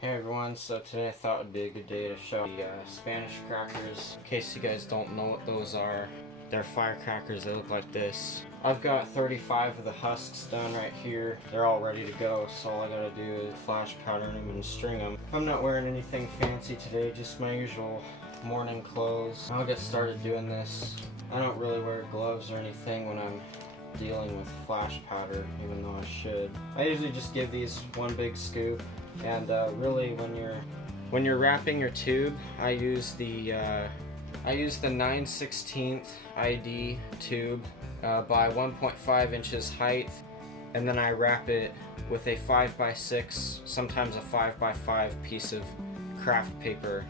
Hey everyone, so today I thought it would be a good day to show the Spanish crackers. In case you guys don't know what those are, they're firecrackers. They look like this. I've got 35 of the husks done right here. They're all ready to go, so all I gotta do is flash powder them and string them. I'm not wearing anything fancy today, just my usual morning clothes. I'll get started doing this. I don't really wear gloves or anything when I'm dealing with flash powder, even though I should. I usually just give these one big scoop. And really, when you're wrapping your tube, I use the 9/16 ID tube by 1.5 inches height, and then I wrap it with a 5x6, sometimes a 5x5 piece of craft paper.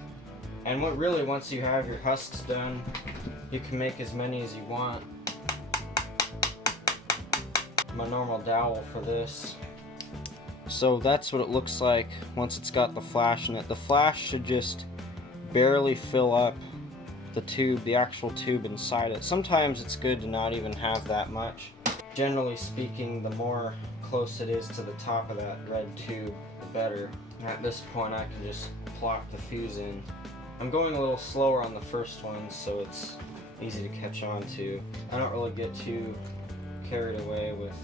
And once you have your husks done, you can make as many as you want. My normal dowel for this. So that's what it looks like once it's got the flash in it. The flash should just barely fill up the tube, the actual tube inside it. Sometimes it's good to not even have that much. Generally speaking, the more close it is to the top of that red tube, the better. At this point, I can just plop the fuse in. I'm going a little slower on the first one, so it's easy to catch on to. I don't really get too carried away with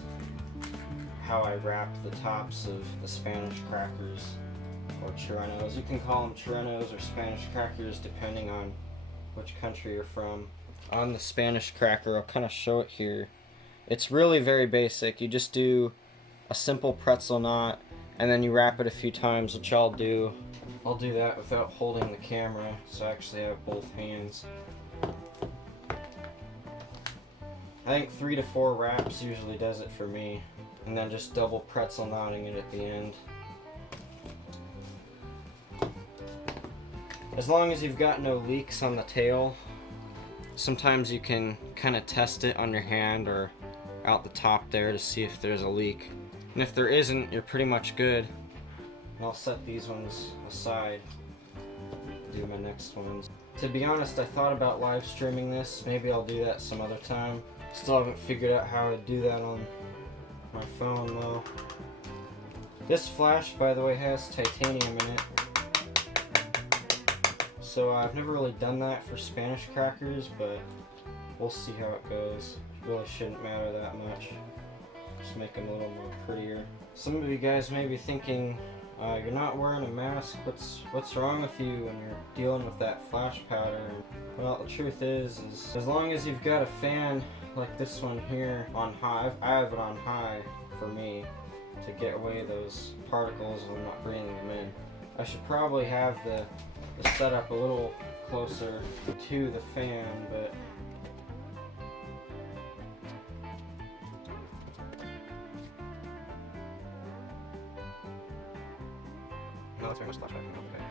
how I wrap the tops of the Spanish crackers, or Truenos. You can call them Truenos or Spanish crackers depending on which country you're from. On the Spanish cracker, I'll kind of show it here. It's really very basic. You just do a simple pretzel knot and then you wrap it a few times, which I'll do. I'll do that without holding the camera, so I actually have both hands. I think 3 to 4 wraps usually does it for me. And then just double pretzel knotting it at the end. As long as you've got no leaks on the tail, sometimes you can kind of test it on your hand or out the top there to see if there's a leak. And if there isn't, you're pretty much good. And I'll set these ones aside, do my next ones. To be honest, I thought about live streaming this. Maybe I'll do that some other time. Still haven't figured out how to do that on my phone though. This flash, by the way, has titanium in it. So I've never really done that for Spanish crackers, but we'll see how it goes. It really shouldn't matter that much. Just make them a little more prettier. Some of you guys may be thinking, you're not wearing a mask, what's wrong with you when you're dealing with that flash powder? Well, the truth is as long as you've got a fan like this one here on high, I have it on high for me to get away those particles and I'm not breathing them in. I should probably have the setup a little closer to the fan, but no, that's very much flashback. Okay.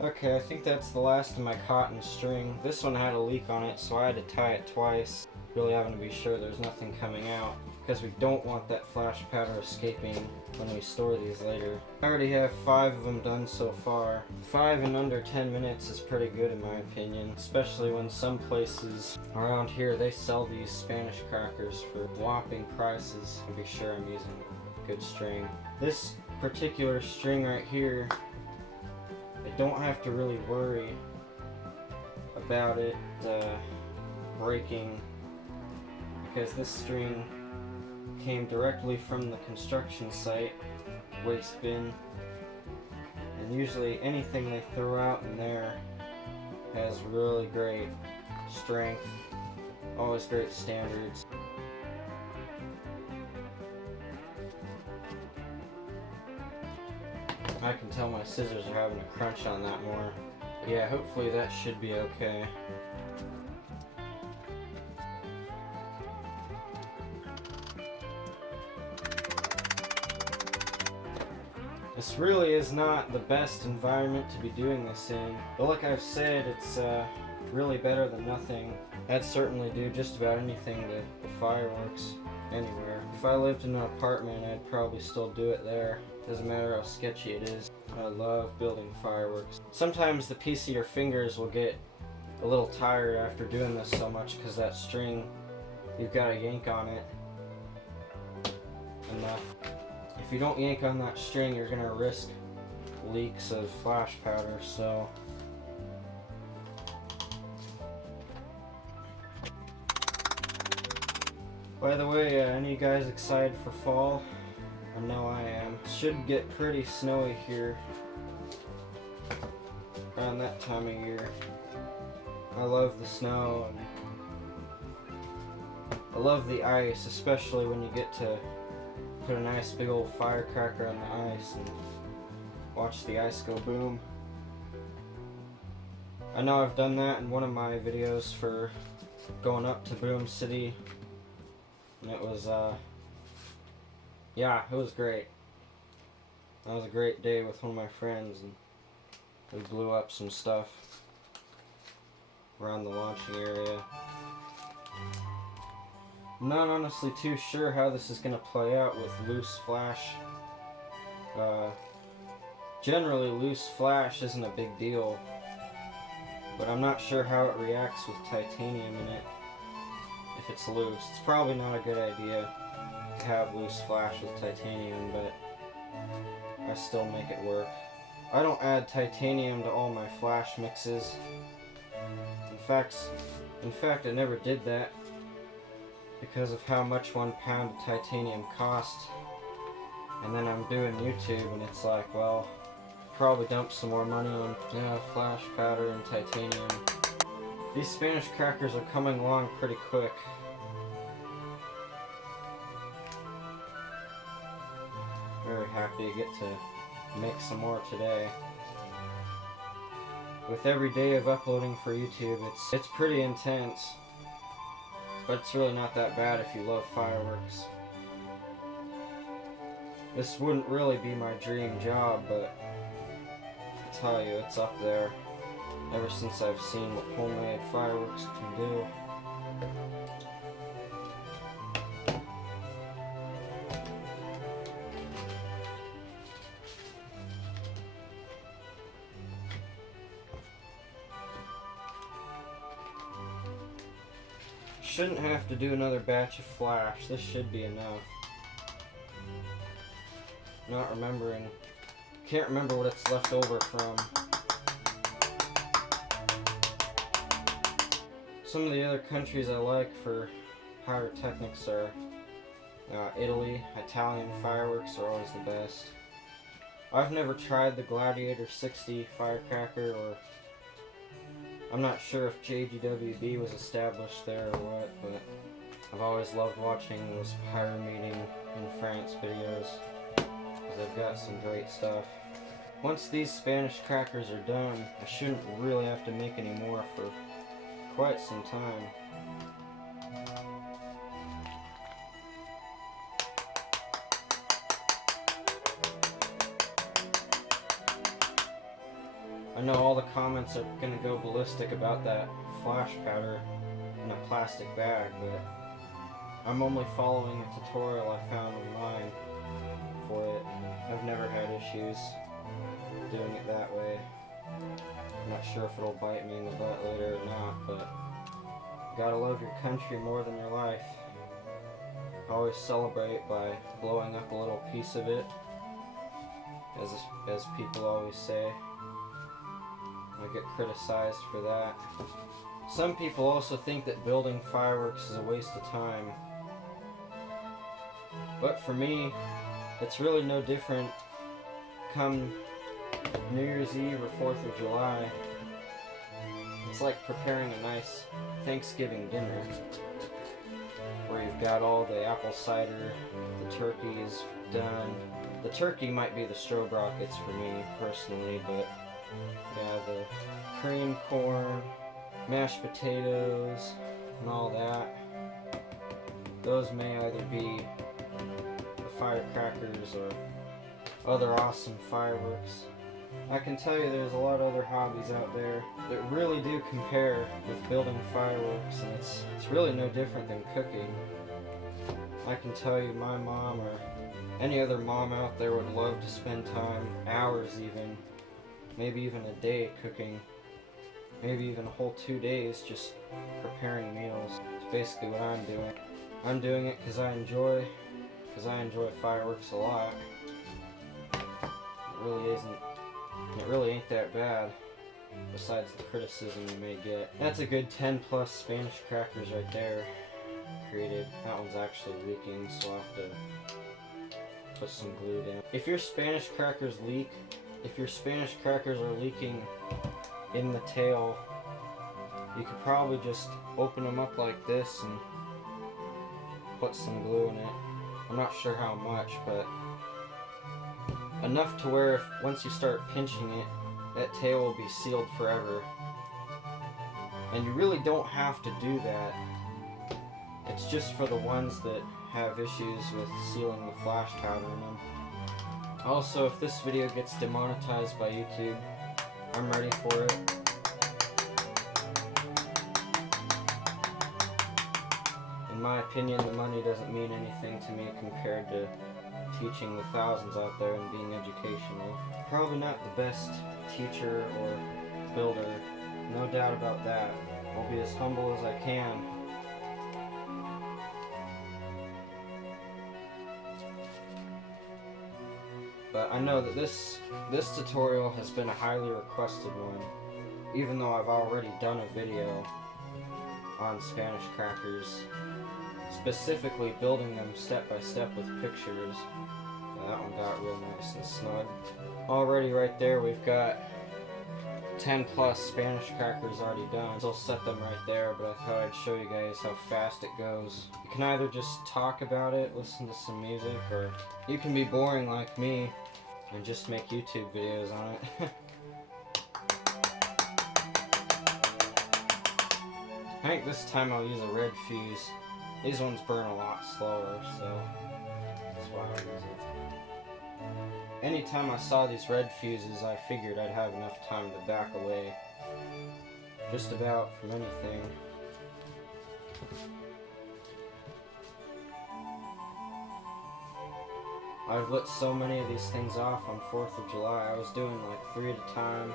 Okay, I think that's the last of my cotton string. This one had a leak on it, so I had to tie it twice. Really having to be sure there's nothing coming out, because we don't want that flash powder escaping when we store these later. I already have 5 of them done so far. 5 in under 10 minutes is pretty good in my opinion, especially when some places around here they sell these Spanish crackers for whopping prices. To be sure I'm using good string. This particular string right here, I don't have to really worry about it breaking, because this string came directly from the construction site waste bin, and usually anything they throw out in there has really great strength, always great standards. I can tell my scissors are having to crunch on that more. Yeah, hopefully that should be okay. This really is not the best environment to be doing this in, but like I've said, it's really better than nothing. I'd certainly do just about anything to fireworks anywhere. If I lived in an apartment, I'd probably still do it there. Doesn't matter how sketchy it is. I love building fireworks. Sometimes the piece of your fingers will get a little tired after doing this so much because that string, you've got to yank on it enough. If you don't yank on that string, you're going to risk leaks of flash powder, so by the way, any of you guys excited for fall? I know I am. It should get pretty snowy here around that time of year. I love the snow and I love the ice, especially when you get to put a nice big old firecracker on the ice and watch the ice go boom. I know I've done that in one of my videos for going up to Boom City, and it was yeah, it was great. That was a great day with one of my friends, and we blew up some stuff around the launching area. I'm not honestly too sure how this is going to play out with loose flash. Generally, loose flash isn't a big deal, but I'm not sure how it reacts with titanium in it. If it's loose, it's probably not a good idea to have loose flash with titanium, but I still make it work. I don't add titanium to all my flash mixes. In fact, I never did that because of how much 1 pound of titanium cost. And then I'm doing YouTube, and it's like, well, probably dump some more money on flash powder and titanium. These Spanish crackers are coming along pretty quick. Very happy to get to make some more today. With every day of uploading for YouTube, it's pretty intense, but it's really not that bad if you love fireworks. This wouldn't really be my dream job, but I tell you, it's up there ever since I've seen what homemade fireworks can do. Shouldn't have to do another batch of flash. This should be enough. Can't remember what it's left over from. Some of the other countries I like for pyrotechnics are Italy. Italian fireworks are always the best. I've never tried the Gladiator 60 firecracker, or I'm not sure if JGWB was established there or what, but I've always loved watching those Pyro Meeting in France videos because they've got some great stuff. Once these Spanish crackers are done, I shouldn't really have to make any more for quite some time. I know all the comments are going to go ballistic about that flash powder in a plastic bag, but I'm only following a tutorial I found online for it. I've never had issues doing it that way. I'm not sure if it'll bite me in the butt later or not, but you gotta love your country more than your life. Always celebrate by blowing up a little piece of it, as people always say. I get criticized for that. Some people also think that building fireworks is a waste of time. But for me, it's really no different come New Year's Eve or 4th of July. It's like preparing a nice Thanksgiving dinner, where you've got all the apple cider, the turkey is done. The turkey might be the strobe rockets for me personally, but yeah, the cream corn, mashed potatoes, and all that. Those may either be the firecrackers or other awesome fireworks. I can tell you there's a lot of other hobbies out there that really do compare with building fireworks, and it's really no different than cooking. I can tell you my mom or Any other mom out there would love to spend time, hours even, maybe even a day cooking, maybe even a whole 2 days just preparing meals. It's basically what I'm doing. I'm doing it because I enjoy fireworks a lot. It really ain't that bad, besides the criticism you may get. That's a good 10 plus Spanish crackers right there created. That one's actually leaking, so I'll have to put some glue down. If your Spanish crackers are leaking in the tail, you could probably just open them up like this and put some glue in it. I'm not sure how much, but enough to where once you start pinching it, that tail will be sealed forever. And you really don't have to do that. It's just for the ones that have issues with sealing the flash powder in them. Also, if this video gets demonetized by YouTube, I'm ready for it. In my opinion, the money doesn't mean anything to me compared to teaching the thousands out there and being educational. Probably not the best teacher or builder, no doubt about that. I'll be as humble as I can. But I know that this tutorial has been a highly requested one, even though I've already done a video on Spanish crackers, specifically building them step by step with pictures. Yeah, that one got real nice and snug. Already right there we've got 10 plus Spanish crackers already done. So I'll set them right there, but I thought I'd show you guys how fast it goes. You can either just talk about it, listen to some music, or you can be boring like me and just make YouTube videos on it. I think this time I'll use a red fuse. These ones burn a lot slower, so that's why I'll use it. Anytime I saw these red fuses, I figured I'd have enough time to back away just about from anything. I've lit so many of these things off on 4th of July. I was doing like 3 at a time,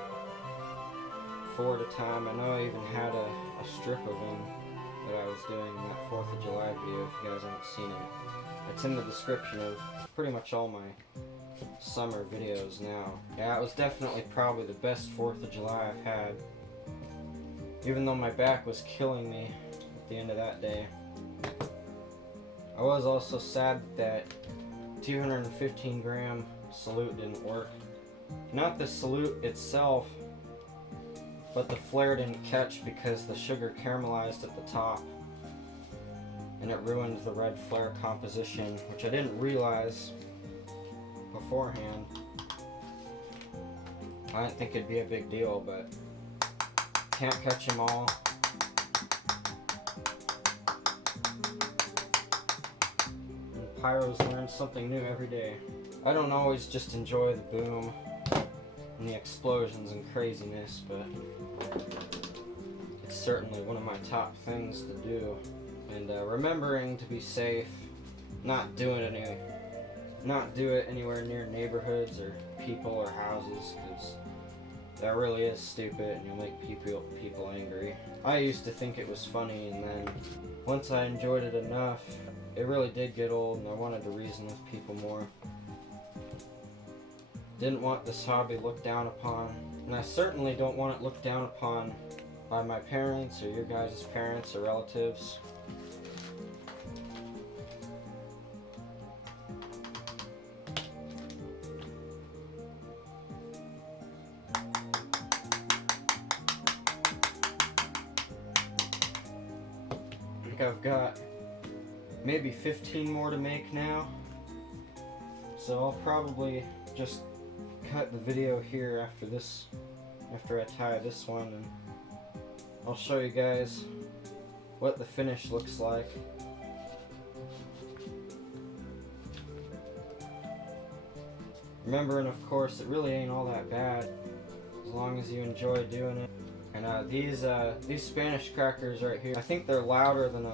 4 at a time. I know I even had a strip of them that I was doing in that 4th of July video, if you guys haven't seen it. It's in the description of pretty much all my summer videos now. Yeah, it was definitely probably the best 4th of July I've had, even though my back was killing me at the end of that day. I was also sad that 215 gram salute didn't work. Not the salute itself, but the flare didn't catch because the sugar caramelized at the top and it ruined the red flare composition, which I didn't realize beforehand. I didn't think it'd be a big deal, but can't catch them all. And pyros learn something new every day. I don't always just enjoy the boom and the explosions and craziness, but it's certainly one of my top things to do. And remembering to be safe, not do it anywhere near neighborhoods or people or houses, because that really is stupid and you'll make people angry. I used to think it was funny, and then once I enjoyed it enough, it really did get old and I wanted to reason with people more. Didn't want this hobby looked down upon, and I certainly don't want it looked down upon by my parents or your guys' parents or relatives. I think I've got maybe 15 more to make now, so I'll probably just cut the video here after I tie this one, and I'll show you guys what the finish looks like. Remembering, of course, it really ain't all that bad as long as you enjoy doing it. And these Spanish crackers right here, I think they're louder than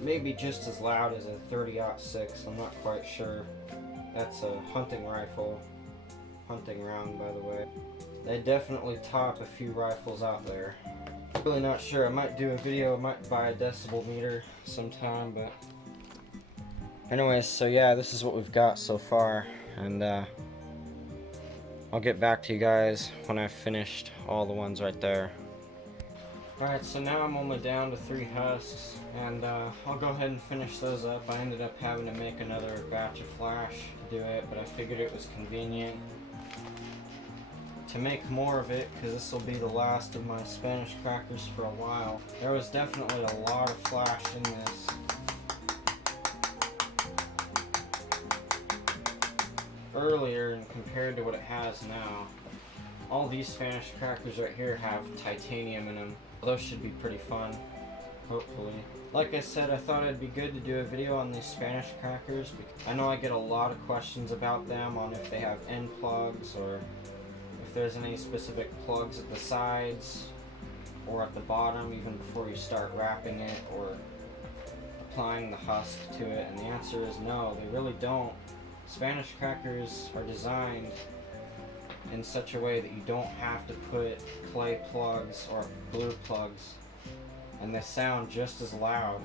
maybe just as loud as a 30-06, I'm not quite sure. That's a hunting rifle. Hunting round, by the way. They definitely top a few rifles out there. Really not sure. I might do a video, I might buy a decibel meter sometime, but anyways, so yeah, this is what we've got so far, and I'll get back to you guys when I've finished all the ones right there. Alright, so now I'm only down to 3 husks, and I'll go ahead and finish those up. I ended up having to make another batch of flash to do it, but I figured it was convenient to make more of it, because this will be the last of my Spanish crackers for a while. There was definitely a lot of flash in this. Earlier, and compared to what it has now, all these Spanish crackers right here have titanium in them. Those should be pretty fun, hopefully. Like I said, I thought it'd be good to do a video on these Spanish crackers, because I know I get a lot of questions about them on if they have end plugs, or if there's any specific plugs at the sides or at the bottom even before you start wrapping it or applying the husk to it, and the answer is no, they really don't. Spanish crackers are designed in such a way that you don't have to put clay plugs or glue plugs, and they sound just as loud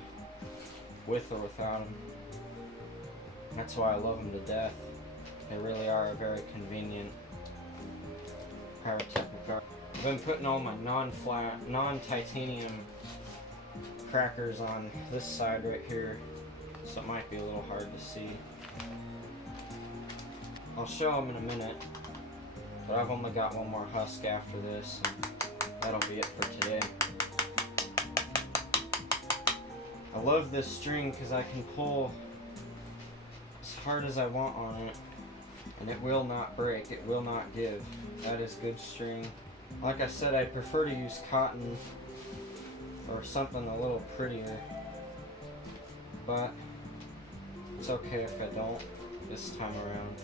with or without them. That's why I love them to death. They really are a very convenient pyrotechnic. I've been putting all my non-flat, non-titanium crackers on this side right here, so it might be a little hard to see. I'll show them in a minute, but I've only got one more husk after this, and that'll be it for today. I love this string because I can pull as hard as I want on it, and it will not break, it will not give. That is good string. Like I said, I prefer to use cotton or something a little prettier, but it's okay if I don't this time around.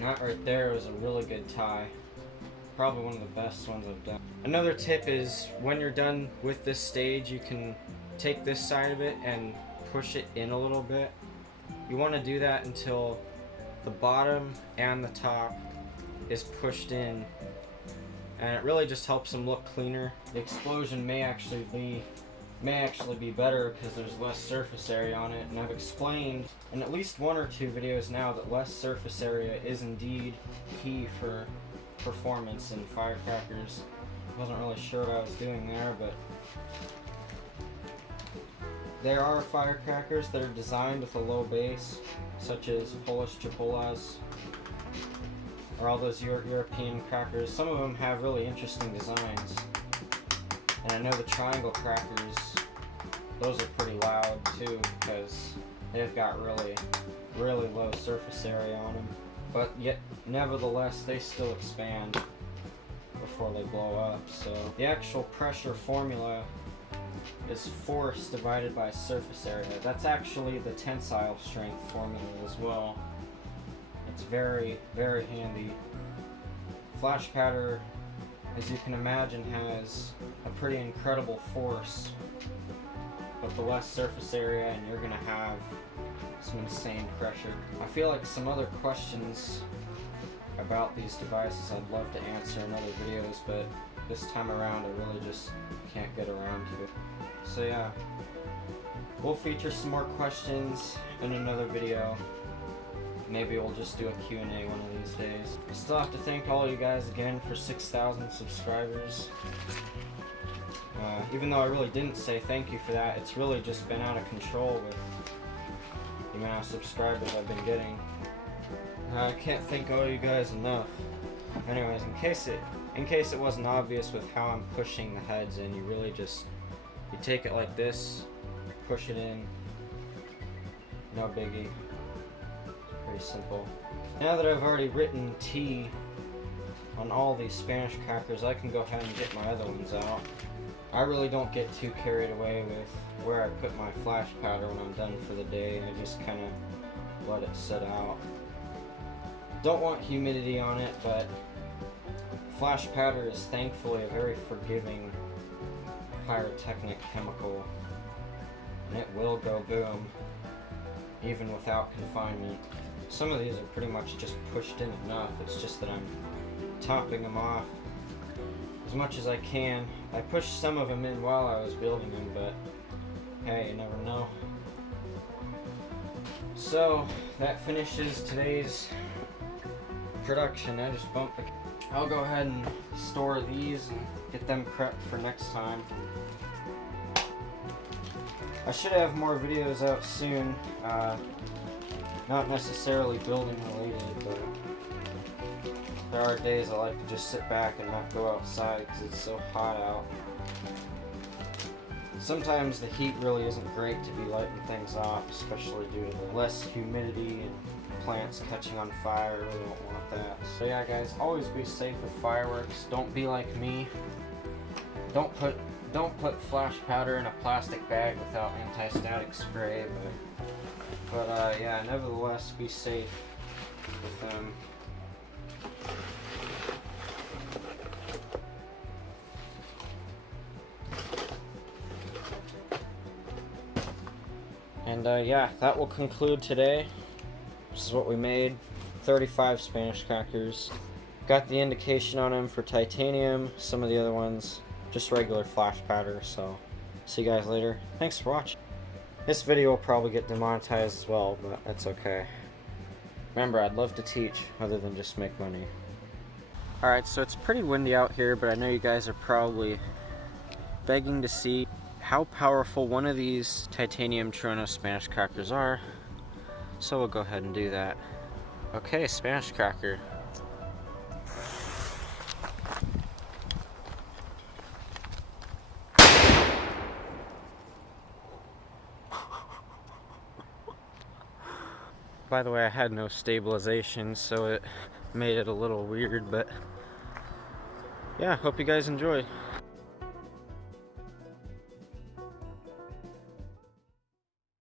That right there was a really good tie. Probably one of the best ones I've done. Another tip is when you're done with this stage, you can take this side of it and push it in a little bit. You want to do that until the bottom and the top is pushed in, and it really just helps them look cleaner. The explosion may actually be better because there's less surface area on it, and I've explained in at least 1 or 2 videos now that less surface area is indeed key for performance in firecrackers. I wasn't really sure what I was doing there, but there are firecrackers that are designed with a low base, such as Polish Chipolas or all those European crackers. Some of them have really interesting designs, and I know the triangle crackers, those are pretty loud too because they've got really low surface area on them, but yet nevertheless they still expand before they blow up. So the actual pressure formula is force divided by surface area. That's actually the tensile strength formula as well. It's very handy. Flash powder, as you can imagine, has a pretty incredible force, but the less surface area and you're gonna have some insane pressure. I feel like some other questions about these devices I'd love to answer in other videos, but this time around I really just can't get around to it. So yeah, we'll feature some more questions in another video. Maybe we'll just do a Q&A one of these days. I still have to thank all you guys again for 6,000 subscribers. Even though I really didn't say thank you for that, it's really just been out of control with the amount of subscribers I've been getting. I can't thank all you guys enough. Anyways, in case it wasn't obvious with how I'm pushing the heads in, you really just, you take it like this, push it in, no biggie. Pretty simple. Now that I've already written T on all these Spanish crackers, I can go ahead and get my other ones out. I really don't get too carried away with where I put my flash powder when I'm done for the day. I just kind of let it sit out. Don't want humidity on it, but flash powder is thankfully a very forgiving pyrotechnic chemical, and it will go boom even without confinement. Some of these are pretty much just pushed in enough. It's just that I'm topping them off as much as I can. I pushed some of them in while I was building them, but hey, you never know. So that finishes today's production. I just bumped the... I'll go ahead and store these and get them prepped for next time. I should have more videos out soon. Not necessarily building related, but there are days I like to just sit back and not go outside because it's so hot out. Sometimes the heat really isn't great to be lighting things off, especially due to the less humidity and plants catching on fire. I really don't want that. So yeah, guys, always be safe with fireworks. Don't be like me. Don't put flash powder in a plastic bag without anti-static spray. But yeah, nevertheless, be safe with them. And yeah, that will conclude today. This is what we made. 35 Spanish crackers. Got the indication on them for titanium. Some of the other ones, just regular flash powder. So, see you guys later. Thanks for watching. This video will probably get demonetized as well, but that's okay. Remember, I'd love to teach other than just make money. Alright, so it's pretty windy out here, but I know you guys are probably begging to see how powerful one of these titanium Trueno Spanish crackers are. So we'll go ahead and do that. Okay, Spanish cracker. By the way, I had no stabilization, so it made it a little weird, but yeah, hope you guys enjoy.